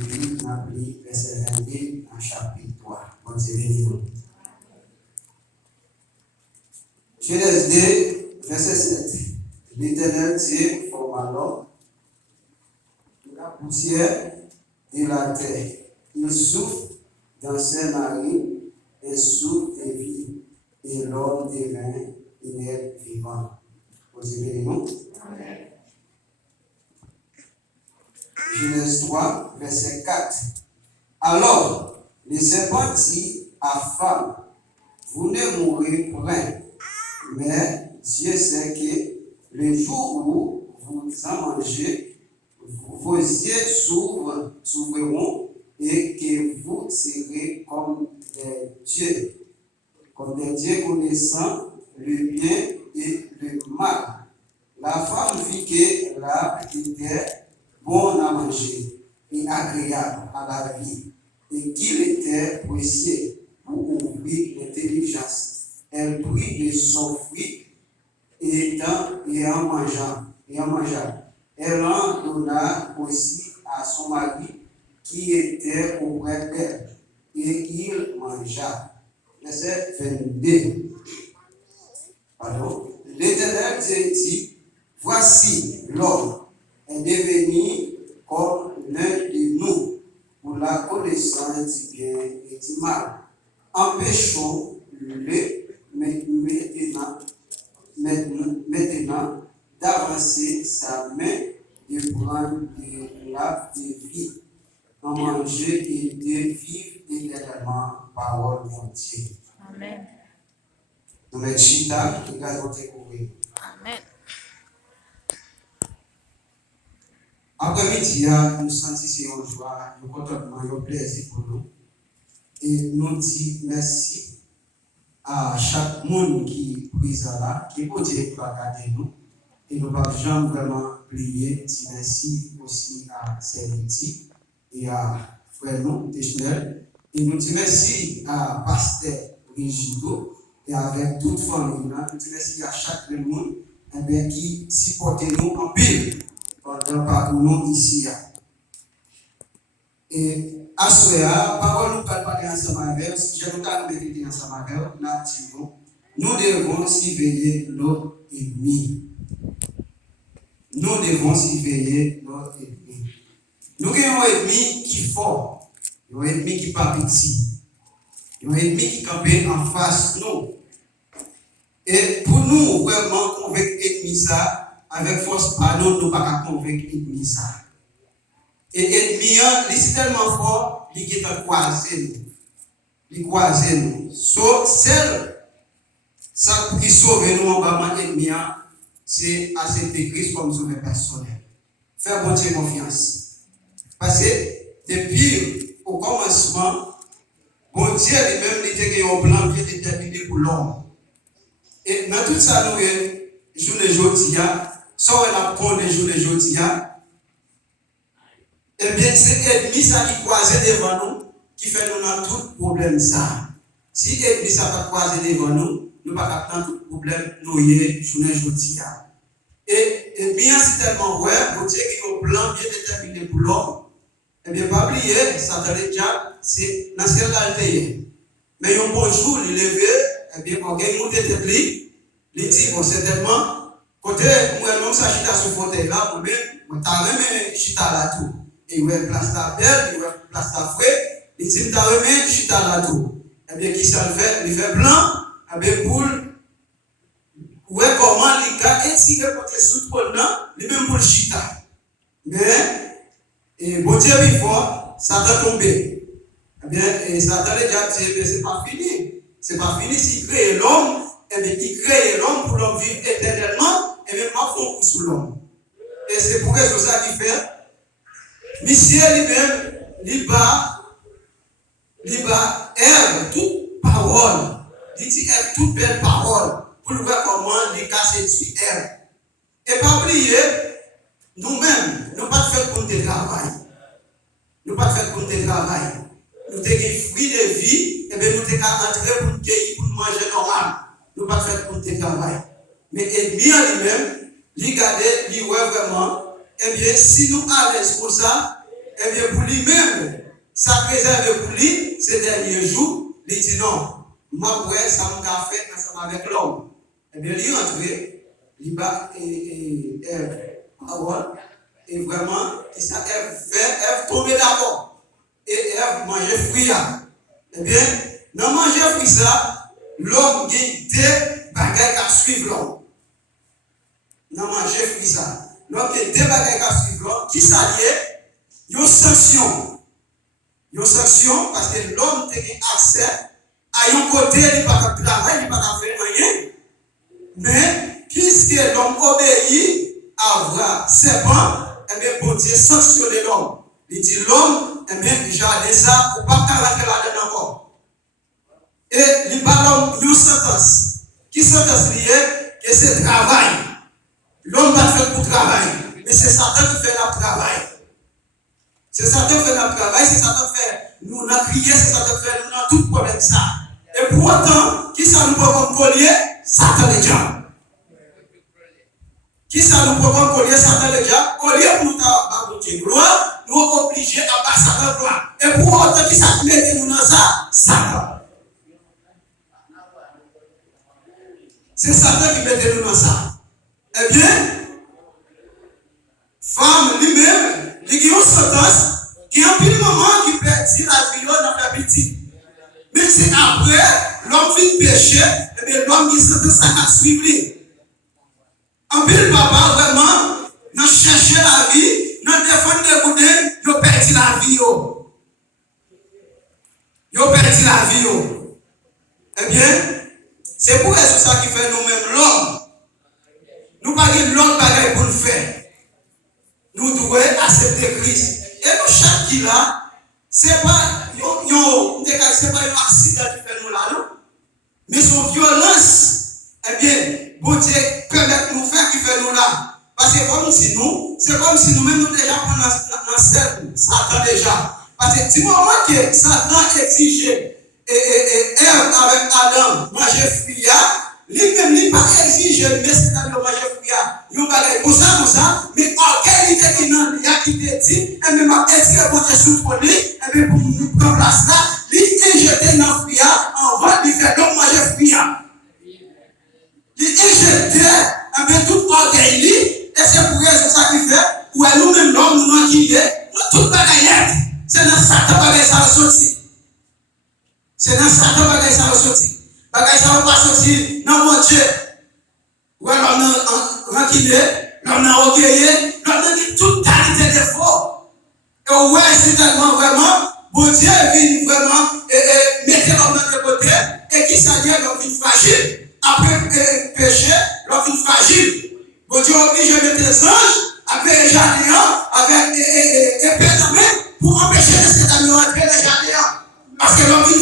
puis on a pris verset 22 en chapitre 3. Bon Dieu béni nous. Genèse 2, verset 7. L'Éternel Dieu forma l'homme de la poussière de la terre. Il souffle dans ses narines et souffle de vie, et l'homme devint un être vivant. Bon Dieu béni nous. Genèse 3, verset 4. Alors, le serpent dit à femme, vous ne mourrez point, mais Dieu sait que le jour où vous en mangez, vos yeux s'ouvriront et que vous serez comme des dieux connaissant le bien et le mal. La femme vit que l'arbre était bon à manger et agréable à la vie, et qu'il était précieux pour ouvrir l'intelligence. Elle prit de son fruit et en mangea. Elle en donna aussi à son mari qui était auprès d'elle, et il mangea. Verset 22. Pardon. L'Éternel Dieu dit, voici l'homme est devenu comme l'un de nous pour la connaissance du bien et du mal. Empêchons-le maintenant d'avancer sa main, de prendre de l'arbre de vie, en manger et de vivre éternellement, parole de Dieu. Amen. Nous mettons chita, nous allons découvrir. Amen. Après-midi, nous sentons une joie, nous contentement, un plaisir pour nous. Et nous disons merci à chaque monde qui est présent là, qui est pour regarder nous. Et nous ne pouvons jamais vraiment prier. Dis merci aussi à Céline et à frère nous, Deschnel. Et nous disons merci à Pasteur Rigido et avec toute famille. Nous disons merci à chaque monde qui supporte nous en pile pendant parcours nous ici. Et à ce moment, parole nous parle ensemble avec, si je nous parle de ensemble avec, nous devons surveiller nos ennemis. Nous devons surveiller nos ennemis. Nous avons un ennemi qui est fort, un ennemi qui n'est pas petit, un ennemi qui campe en face de nous. Et pour nous, vraiment convaincre l'ennemi ça, avec force, pardon, nous ne pouvons pas convaincre l'ennemi ça. Et l'ennemi, c'est tellement fort, il est en croisé nous. Il croise nous. Celle qui sauve nous en bas de l'ennemi, c'est accepter Christ comme sauveur personnel. Faire bon Dieu confiance. Parce que depuis au commencement, bon Dieu lui-même était un plan bien déterminé pour l'homme. Et dans tout ça, nous, journée aujourd'hui, sans la compte de journée aujourd'hui, eh bien, c'est l'ennemi ça qui croise devant nous, qui fait nous dans tout problème ça. Si l'ennemi ça va croiser devant nous, nous ne pouvons pas attendre tout problème nous journée aujourd'hui. Et bien, c'est tellement vrai, pour Dieu qui a un plan bien déterminé pour l'homme. Eh bien, pas oublier, Satan et diable, c'est dans ce qu'elle mais un bon jour, il est levé, eh bien, quand il monte tête pli, il dit, bon, certainement, côté, moi-même, ça chita sur le fauteuil là, moi-même, t'as remis chita là tout. Et il y place la belle, il y a place la frais, il dit, t'as remis chita là tout. Eh bien, qui ça le fait? Il fait blanc, eh bien, pour, ouais, comment il a étiré côté sous le là, il même pour le chita. Mais, et bon Dieu, il faut, ça va tomber. Eh bien, et Satan le diable dit, c'est pas fini. C'est pas fini s'il crée l'homme, et bien il crée l'homme pour l'homme vivre éternellement, et même pas fond sous l'homme. Et c'est pour ça qu'il fait. Monsieur lui-même, il bat toute parole. Il dit toute belle parole pour voir comment il casse dessus elle. Et pas oublier, nous-mêmes, nous pas fait pour notre travail. Nous pas fait pour notre travail. Nous avons des fruits de vie, et bien nous avons entré pour cueillir, pour manger normal. Nous pas fait pour notre travail. Mais bien lui-même, lui garder, lui ouais vraiment, et bien si nous à l'aise pour ça, Eh bien, pour lui-même, ça préserve pour lui ces derniers jours. Il dit non, moi, ouais, ça m'a fait ensemble avec l'homme. Eh bien, il est entré, il va et vraiment, il s'est tombé d'accord. Et Ève mangeait fruit. Eh bien, dans manger fruit ça, l'homme gagne deux bagages à suivre l'homme. Dans manger fruit ça, l'homme gagne deux bagages à suivre l'homme. Qui s'allie? Une sanction. Une sanction parce que l'homme a accès à un côté, il n'est pas de travail, il n'est pas de faire rien. Mais puisque l'homme obéit à voir c'est bon, eh bien, pour Dieu sanctionner l'homme. Il dit l'homme, eh bien, déjà, ça, ou pas rentrer là-dedans encore. Et il parle d'une sentence. Qui sentence liée? Que c'est travail. L'homme va faire pour travail. Mais c'est Satan qui fait le travail. C'est Satan qui fait le travail, c'est Satan qui fait nous on a crié, c'est Satan qui fait nous dans tout problème ça. Et pour autant, qui ça nous peut comme collier? Satan le diable. Qui ça nous peut comme collier? Satan le diable. Collier pour nous faire gloire, nous sommes obligés à battre Satan gloire. Et pour autant, qui ça met nous dans ça? Satan. C'est Satan qui met nous dans ça. Eh bien, femme lui-même, il y a une sentence. Il y a un petit moment qui perd la vie dans la petite. Mais c'est après, l'homme vient pécher, et bien l'homme qui sent ça à suivre. En pile, papa, vraiment, dans chercher la vie, dans défendre des boudins, il perd la vie. Il perd la vie. Eh bien, c'est pour ça qui fait nous-mêmes l'homme. Nous pas dire l'autre bagaille pour le faire. Nous devons accepter Christ. Et nous, chaque qui là, c'est pas un accident qui fait nous là, non? Mais son violence, eh bien, bon Dieu permet de nous faire qui fait nous là. Parce que c'est comme si nous-mêmes nous déjà prenons dans Satan déjà. Parce que du moment que Satan exigeait Ève avec Adam manger fruit, lui-même, il n'a pas exigé, mais c'est-à-dire manger fruit. Il n'a pas comme ça, mais organisé qui n'a qui te dit, et même à être bon Dieu sous pour lui, et bien pour nous prendre place là, lui injecter dans le fruit, en va lui faire donc manger fruit. Il injecte, et bien tout orgueil, et c'est pour ça qu'il fait, ou nous-mêmes l'homme, nous qui est, nous tout bagaillette, c'est dans Satan bagaille ça ressorti. C'est dans Satan bagaille ça ressorti. Bagaille ça va pas sortir dans mon Dieu. Ouais, l'homme tranquille, l'homme orgueilleux, l'homme dit toute qualité de faux. Et ouais, c'est tellement vraiment, bon Dieu vient vraiment mettre l'homme de côté, et qui s'allie l'homme vient fragile. Après péché, l'homme vient fragile. Bon Dieu oblige à mettre les anges, avec les jardins, avec épée dans main, pour empêcher que cet ami entre les jardins. Parce que l'homme vient